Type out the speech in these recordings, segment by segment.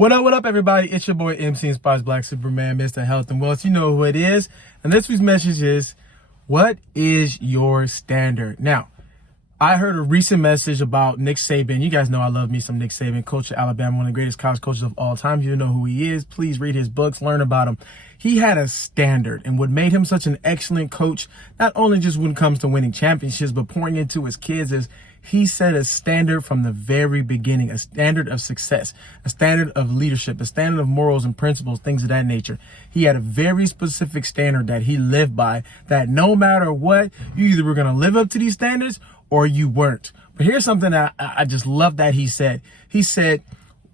What up, everybody? It's your boy, MC Inspires Black Superman, Mr. Health and Wealth. You know who it is. And this week's message is, what is your standard? Now, I heard a recent message about Nick Saban. You guys know I love me some Nick Saban, coach at Alabama, one of the greatest college coaches of all time. You know who he is. Please read his books, learn about him. He had a standard, and what made him such an excellent coach, not only just when it comes to winning championships, but pouring into his kids, is he set a standard from the very beginning, a standard of success, a standard of leadership, a standard of morals and principles, things of that nature. He had a very specific standard that he lived by, that no matter what, you either were going to live up to these standards or you weren't. But here's something that I just love that he said. He said,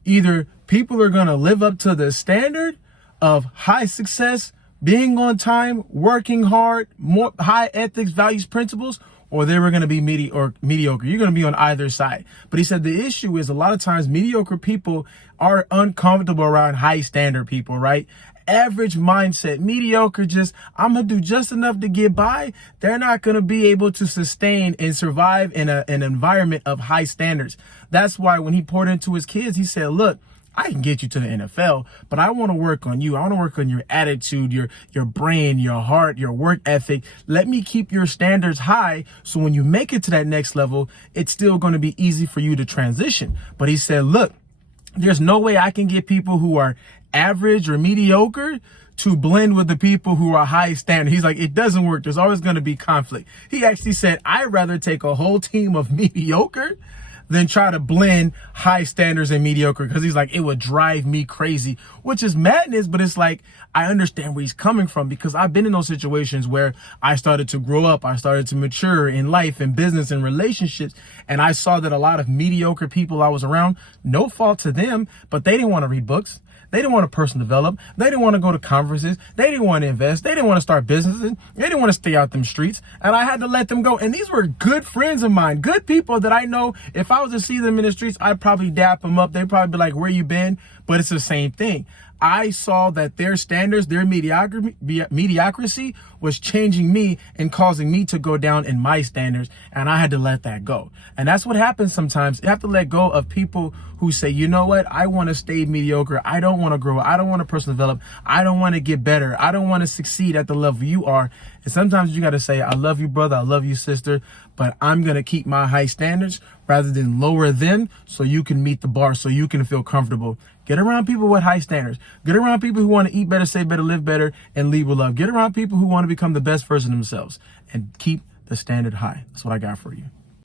either people are going to live up to the standard of high success, being on time, working hard, more high ethics, values, principles, or they were going to be mediocre. You're going to be on either side. But he said the issue is a lot of times mediocre people are uncomfortable around high standard people, right? Average mindset, mediocre, just I'm going to do just enough to get by. They're not going to be able to sustain and survive in an environment of high standards. That's why when he poured into his kids, he said, look, I can get you to the NFL, but I want to work on you. I want to work on your attitude, your brain, your heart, your work ethic. Let me keep your standards high, so when you make it to that next level, it's still going to be easy for you to transition. But he said, look, there's no way I can get people who are average or mediocre to blend with the people who are high standard. He's like, it doesn't work. There's always going to be conflict. He actually said, I'd rather take a whole team of mediocre than try to blend high standards and mediocre, because he's like, it would drive me crazy, which is madness. But it's like, I understand where he's coming from, because I've been in those situations where I started to grow up. I started to mature in life and business and relationships. And I saw that a lot of mediocre people I was around, no fault to them, but they didn't want to read books. They didn't want to personal develop. They didn't want to go to conferences. They didn't want to invest. They didn't want to start businesses. They didn't want to stay out them streets. And I had to let them go. And these were good friends of mine, good people that I know if I was to see them in the streets, I'd probably dap them up. They'd probably be like, where you been? But it's the same thing. I saw that their standards, their mediocrity was changing me and causing me to go down in my standards. And I had to let that go. And that's what happens sometimes. You have to let go of people who say, you know what? I want to stay mediocre. I don't want to grow. I don't want to personally develop. I don't want to get better. I don't want to succeed at the level you are. And sometimes you got to say, I love you, brother. I love you, sister. But I'm going to keep my high standards rather than lower them, so you can meet the bar, so you can feel comfortable. Get around people with high standards. Get around people who want to eat better, say better, live better, and lead with love. Get around people who want to become the best version of themselves, and keep the standard high. That's what I got for you.